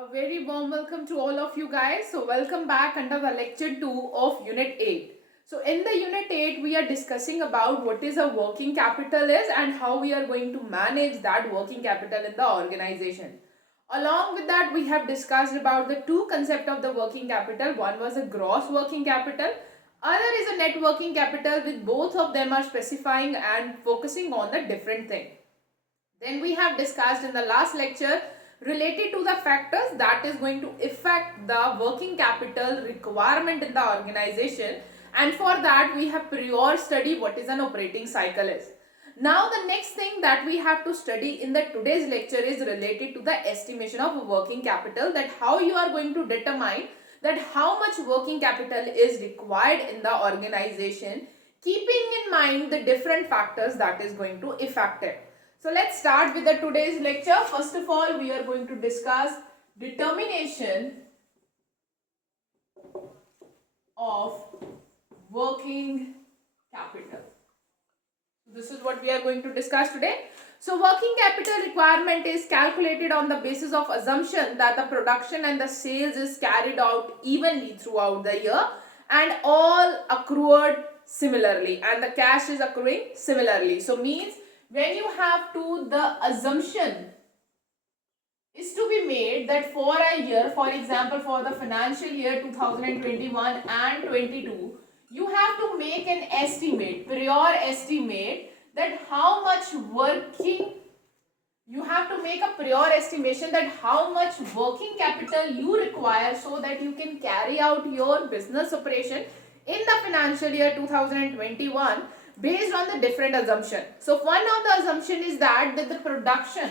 A very warm welcome to all of you guys. So, welcome back under the lecture 2 of Unit 8. So, in the Unit 8, we are discussing about what is a working capital is and how we are going to manage that working capital in the organization. Along with that, we have discussed about the two concepts of the working capital. One was a gross working capital, other is a net working capital, with both of them are specifying and focusing on the different thing. Then we have discussed in the last lecture related to the factors that is going to affect the working capital requirement in the organization, and for that we have prior study what is an operating cycle is. Now the next thing that we have to study in the today's lecture is related to the estimation of working capital, that how you are going to determine that how much working capital is required in the organization, keeping in mind the different factors that is going to affect it. So let's start with the today's lecture. First of all, we are going to discuss determination of working capital. This is what we are going to discuss today. So working capital requirement is calculated on the basis of assumption that the production and the sales is carried out evenly throughout the year and all accrued similarly, and the cash is accruing similarly. So means when you have to, the assumption is to be made that for a year, for example for the financial year 2021 and 22, you have to make an estimate, prior estimate, that how much working, you have to make a prior estimation that how much working capital you require so that you can carry out your business operation in the financial year 2021 based on the different assumption. So one of the assumption is that the production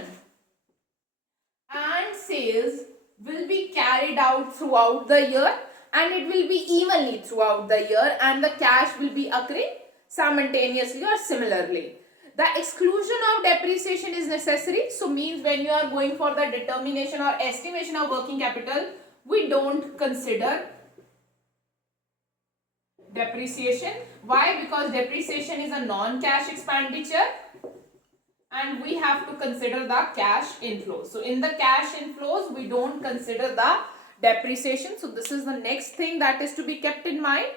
and sales will be carried out throughout the year and it will be evenly throughout the year, and the cash will be occurring simultaneously or similarly. The exclusion of depreciation is necessary. So means when you are going for the determination or estimation of working capital, we don't consider depreciation. Why? Because depreciation is a non-cash expenditure and we have to consider the cash inflows. So in the cash inflows, we don't consider the depreciation. So this is the next thing that is to be kept in mind.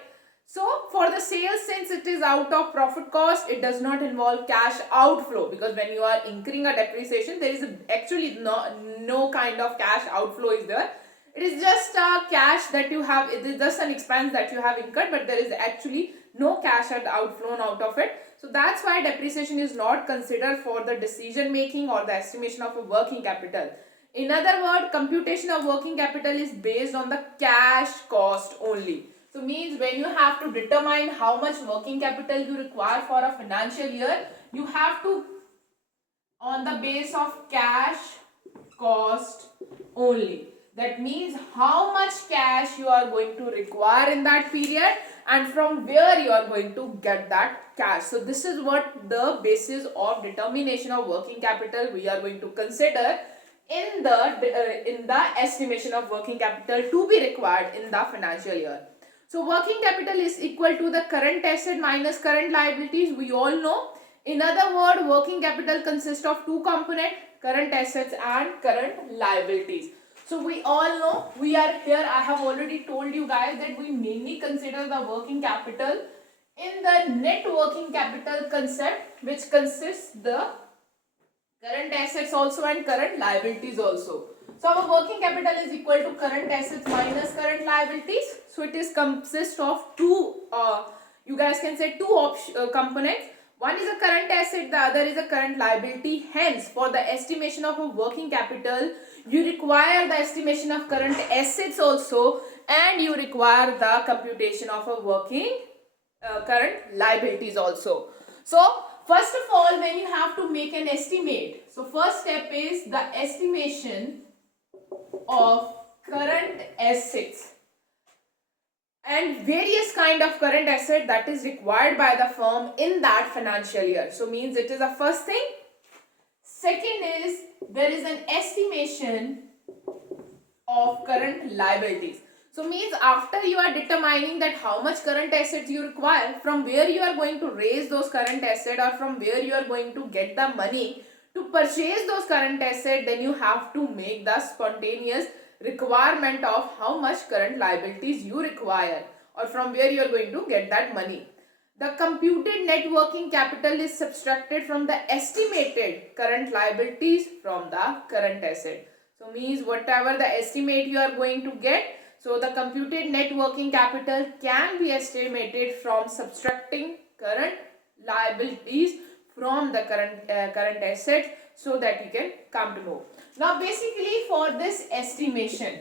So for the sales, since it is out of profit cost, it does not involve cash outflow, because when you are incurring a depreciation, there is actually no kind of cash outflow is there. It is just a cash that you have, it is just an expense that you have incurred, but there is actually no cash outflown out of it. So that's why depreciation is not considered for the decision making or the estimation of a working capital. In other words, computation of working capital is based on the cash cost only. So means when you have to determine how much working capital you require for a financial year, you have to on the base of cash cost only. That means how much cash you are going to require in that period and from where you are going to get that cash. So this is what the basis of determination of working capital we are going to consider in the estimation of working capital to be required in the financial year. So working capital is equal to the current asset minus current liabilities. We all know. In other words, working capital consists of two components, current assets and current liabilities. So we all know, we are here, I have already told you guys that we mainly consider the working capital in the net working capital concept, which consists the current assets also and current liabilities also. So our working capital is equal to current assets minus current liabilities. So it is consists of two, you guys can say two components. One is a current asset, the other is a current liability. Hence, for the estimation of a working capital, you require the estimation of current assets also, and you require the computation of a working current liabilities also. So first of all, when you have to make an estimate, so first step is the estimation of current assets and various kind of current asset that is required by the firm in that financial year. So means it is the first thing. Second is there is an estimation of current liabilities. So means after you are determining that how much current assets you require, from where you are going to raise those current assets or from where you are going to get the money to purchase those current assets, then you have to make the spontaneous requirement of how much current liabilities you require or from where you are going to get that money. The computed net working capital is subtracted from the estimated current liabilities from the current asset. So means whatever the estimate you are going to get, so the computed net working capital can be estimated from subtracting current liabilities from the current asset, so that you can come to know. Now basically for this estimation,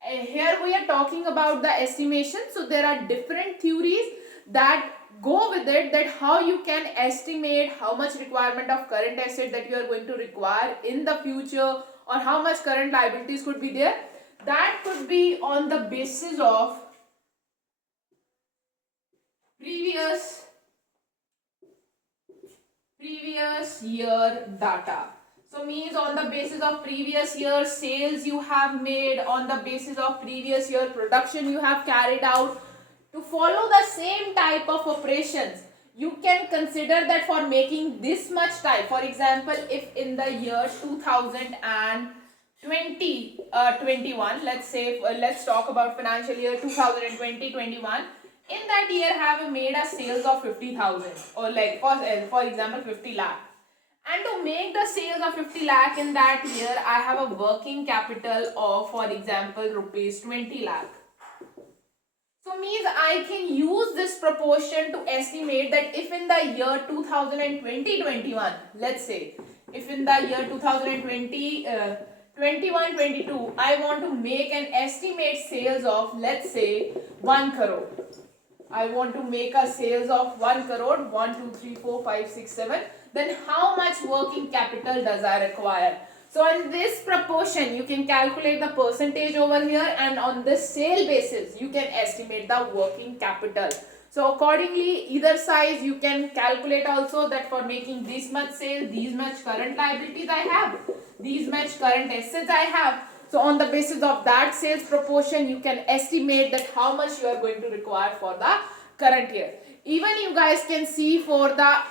here we are talking about the estimation. So there are different theories that go with it, that how you can estimate how much requirement of current asset that you are going to require in the future, or how much current liabilities could be there. That could be on the basis of previous year data. So means on the basis of previous year sales you have made, on the basis of previous year production you have carried out. To follow the same type of operations, you can consider that for making this much type, for example, if in the year 2021, let's say, let's talk about financial year 2020-21, in that year have made a sales of 50,000, or like for example 50 lakh. And to make the sales of 50 lakh in that year, I have a working capital of, for example, rupees 20 lakh. So means I can use this proportion to estimate that if in the year 2020-21, let's say, if in the year 2020, 21-22, I want to make an estimate sales of, let's say, 1 crore. I want to make a sales of 1 crore, 1, 2, 3, 4, 5, 6, 7. Then how much working capital does I require? So in this proportion, you can calculate the percentage over here, and on this sale basis, you can estimate the working capital. So accordingly, either size you can calculate also that for making this much sale, these much current liabilities I have, these much current assets I have. So on the basis of that sales proportion, you can estimate that how much you are going to require for the current year. Even you guys can see for the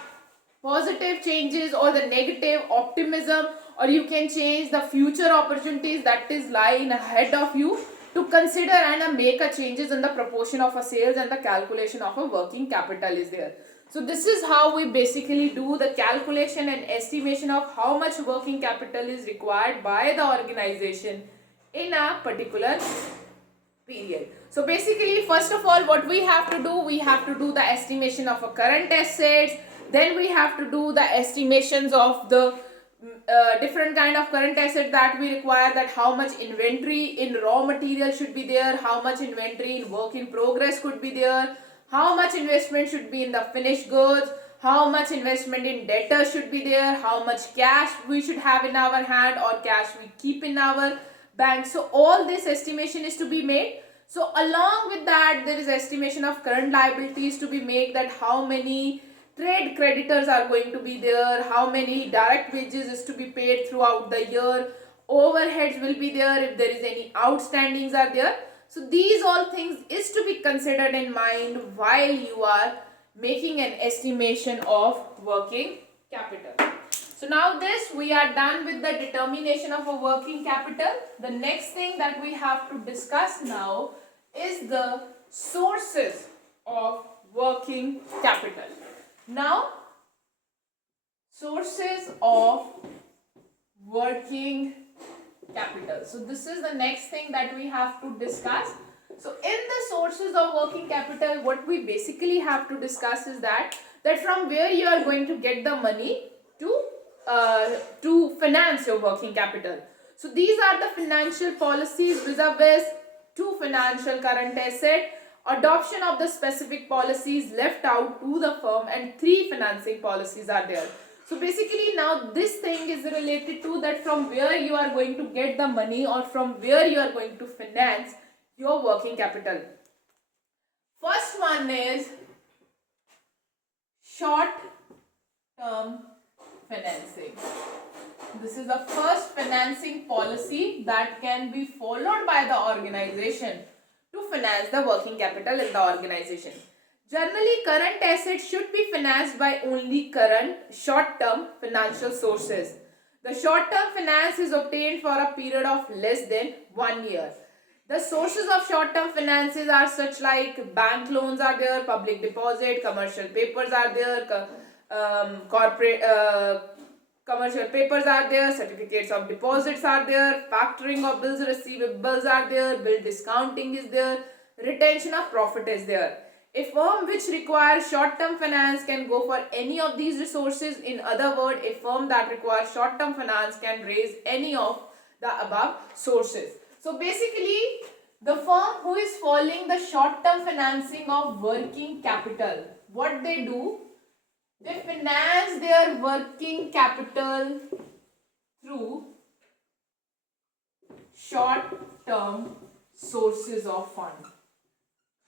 positive changes or the negative optimism, or you can change the future opportunities that is lying ahead of you, to consider and make a changes in the proportion of a sales, and the calculation of a working capital is there. So this is how we basically do the calculation and estimation of how much working capital is required by the organization in a particular period. So basically, first of all, what we have to do, we have to do the estimation of a current assets, then we have to do the estimations of the different kind of current asset that we require, that how much inventory in raw material should be there, how much inventory in work in progress could be there, how much investment should be in the finished goods, how much investment in debtors should be there, how much cash we should have in our hand or cash we keep in our bank. So all this estimation is to be made. So along with that, there is estimation of current liabilities to be made, that how many trade creditors are going to be there, how many direct wages is to be paid throughout the year, overheads will be there if there is any outstandings are there. So these all things is to be considered in mind while you are making an estimation of working capital. So now this, we are done with the determination of a working capital. The next thing that we have to discuss now is the sources of working capital. Now, sources of working capital. So this is the next thing that we have to discuss. So in the sources of working capital, what we basically have to discuss is that from where you are going to get the money to finance your working capital. So these are the financial policies vis-a-vis 2 financial current asset, adoption of the specific policies left out to the firm, and 3 financing policies are there. So basically now this thing is related to that from where you are going to get the money or from where you are going to finance your working capital. First one is short term financing. This is the first financing policy that can be followed by the organization to finance the working capital in the organization. Generally, current assets should be financed by only current short-term financial sources. The short-term finance is obtained for a period of less than 1 year. The sources of short-term finances are such like bank loans are there, public deposit, commercial papers are there, corporate commercial papers are there, certificates of deposits are there, factoring of bills receivables are there, bill discounting is there, retention of profit is there. A firm which requires short-term finance can go for any of these resources. In other words, a firm that requires short-term finance can raise any of the above sources. So basically, the firm who is following the short-term financing of working capital, what they do, they finance their working capital through short-term sources of fund.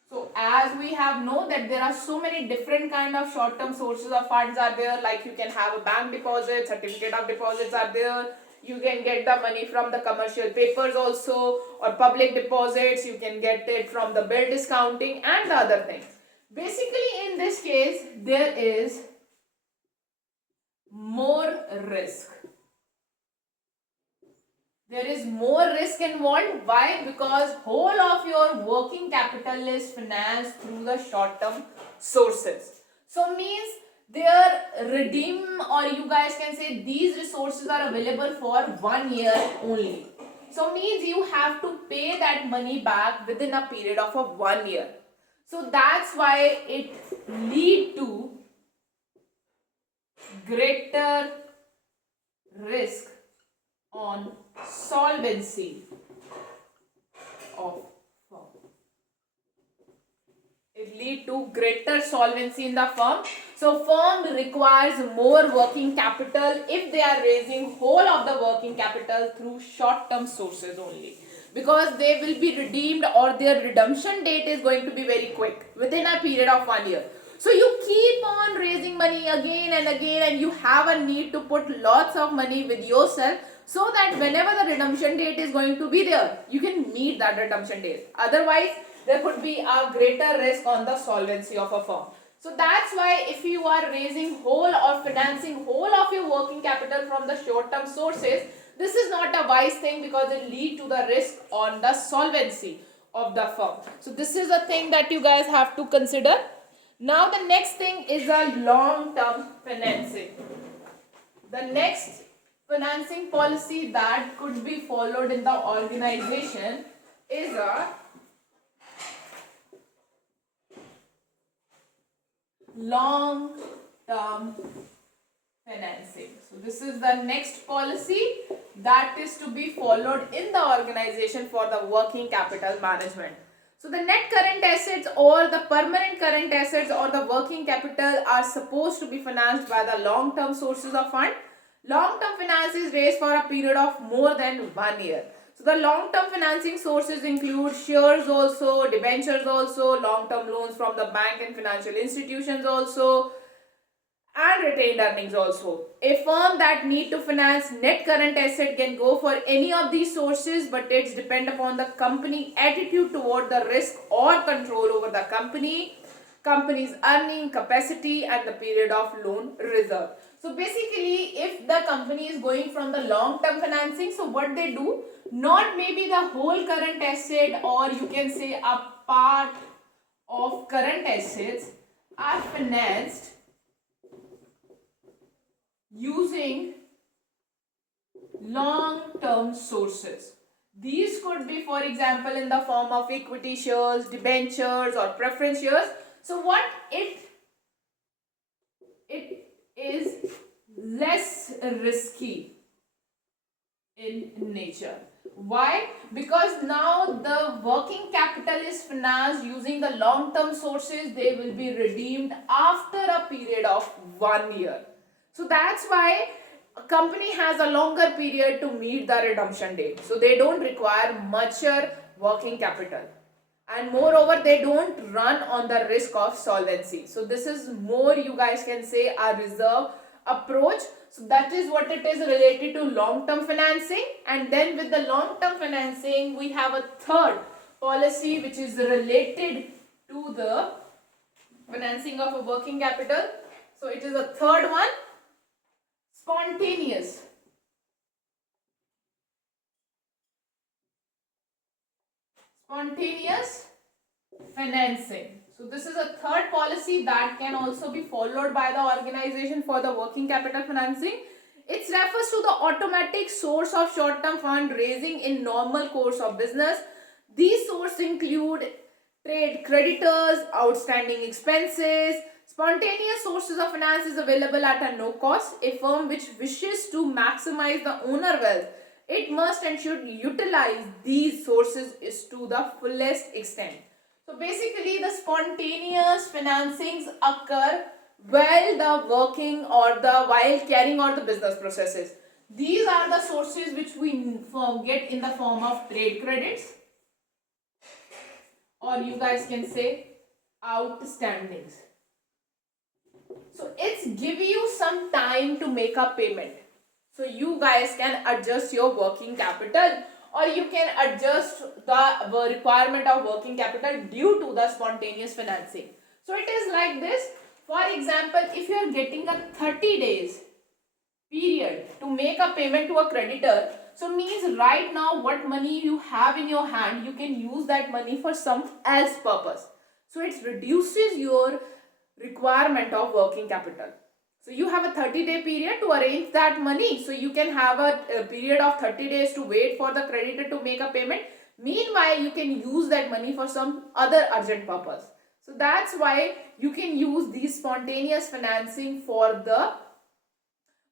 So as we have known that there are so many different kind of short-term sources of funds are there, like you can have a bank deposit, certificate of deposits are there, you can get the money from the commercial papers also, or public deposits, you can get it from the bill discounting and the other things. Basically in this case there is more risk. There is more risk involved. Why? Because whole of your working capital is financed through the short-term sources. So means their redeem, or you guys can say these resources are available for 1 year only. So means you have to pay that money back within a period of 1 year. So that's why it lead to greater risk on solvency of firm. It lead to greater solvency in the firm. So firm requires more working capital if they are raising whole of the working capital through short-term sources only, because they will be redeemed or their redemption date is going to be very quick within a period of 1 year. So you keep on raising money again and again, and you have a need to put lots of money with yourself, so that whenever the redemption date is going to be there, you can meet that redemption date. Otherwise, there could be a greater risk on the solvency of a firm. So that's why if you are raising whole or financing whole of your working capital from the short-term sources, this is not a wise thing, because it lead to the risk on the solvency of the firm. So this is a thing that you guys have to consider. Now the next thing is a long-term financing. The next financing policy that could be followed in the organization is a long-term financing. So this is the next policy that is to be followed in the organization for the working capital management. So the net current assets or the permanent current assets or the working capital are supposed to be financed by the long-term sources of fund. Long-term finance is raised for a period of more than 1 year. So the long-term financing sources include shares also, debentures also, long-term loans from the bank and financial institutions also, and retained earnings also. A firm that need to finance net current asset can go for any of these sources, but it's depend upon the company attitude toward the risk or control over the company's earning capacity and the period of loan reserve. So basically, if the company is going from the long-term financing, so what they do, not maybe the whole current asset, or you can say a part of current assets are financed using long-term sources. These could be, for example, in the form of equity shares, debentures, or preference shares. So what it is less risky in nature. Why? Because now the working capital is financed using the long-term sources. They will be redeemed after a period of 1 year. So that's why a company has a longer period to meet the redemption date. So they don't require much working capital. And moreover, they don't run on the risk of solvency. So this is more, you guys can say, a reserve approach. So that is what it is related to long-term financing. And then with the long-term financing, we have a third policy which is related to the financing of a working capital. So it is a third one, spontaneous Spontaneous financing. So this is a third policy that can also be followed by the organization for the working capital financing. It refers to the automatic source of short-term fund raising in normal course of business. These sources include trade creditors, outstanding expenses. Spontaneous sources of finance is available at a no cost. A firm which wishes to maximize the owner wealth, it must and should utilize these sources is to the fullest extent. So basically the spontaneous financings occur while the working or the while carrying out the business processes. These are the sources which we get in the form of trade credits, or you guys can say outstandings. So it's give you some time to make a payment. So you guys can adjust your working capital, or you can adjust the requirement of working capital due to the spontaneous financing. So it is like this. For example, if you are getting a 30 days period to make a payment to a creditor, so means right now what money you have in your hand, you can use that money for some else purpose. So it reduces your requirement of working capital. So you have a 30-day period to arrange that money. So you can have a period of 30 days to wait for the creditor to make a payment. Meanwhile, you can use that money for some other urgent purpose. So that's why you can use these spontaneous financing for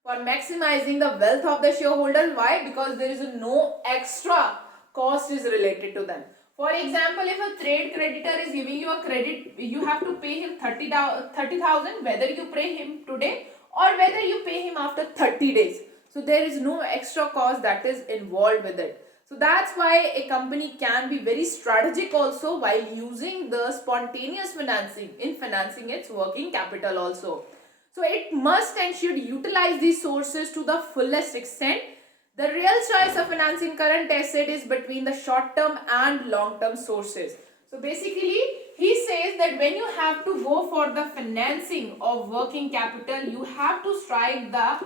maximizing the wealth of the shareholders. Why? Because there is no extra cost is related to them. For example, if a trade creditor is giving you a credit, you have to pay him 30,000 whether you pay him today or whether you pay him after 30 days. So there is no extra cost that is involved with it. So that's why a company can be very strategic also while using the spontaneous financing in financing its working capital also. So it must and should utilize these sources to the fullest extent. The real choice of financing current asset is between the short-term and long-term sources. So basically, he says that when you have to go for the financing of working capital, you have to strike the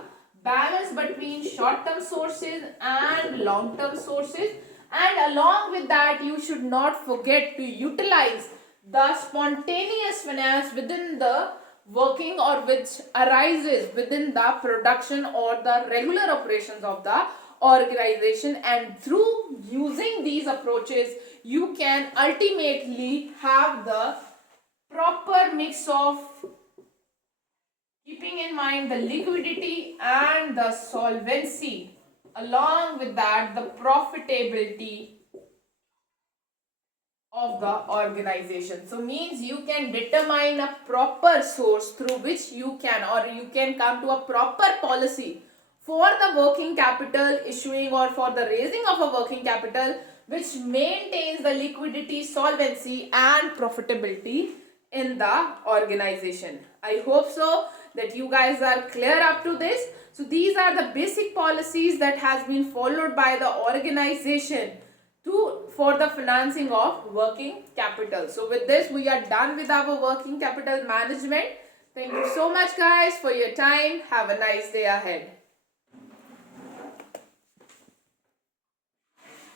balance between short-term sources and long-term sources. And along with that, you should not forget to utilize the spontaneous finance within the working or which arises within the production or the regular operations of the organization, and through using these approaches you can ultimately have the proper mix of keeping in mind the liquidity and the solvency, along with that the profitability of the organization. So means you can determine a proper source through which you can, or you can come to a proper policy for the working capital issuing or for the raising of a working capital which maintains the liquidity, solvency and profitability in the organization. I hope so that you guys are clear up to this. So these are the basic policies that has been followed by the organization for the financing of working capital. So with this we are done with our working capital management. Thank you so much guys for your time. Have a nice day ahead.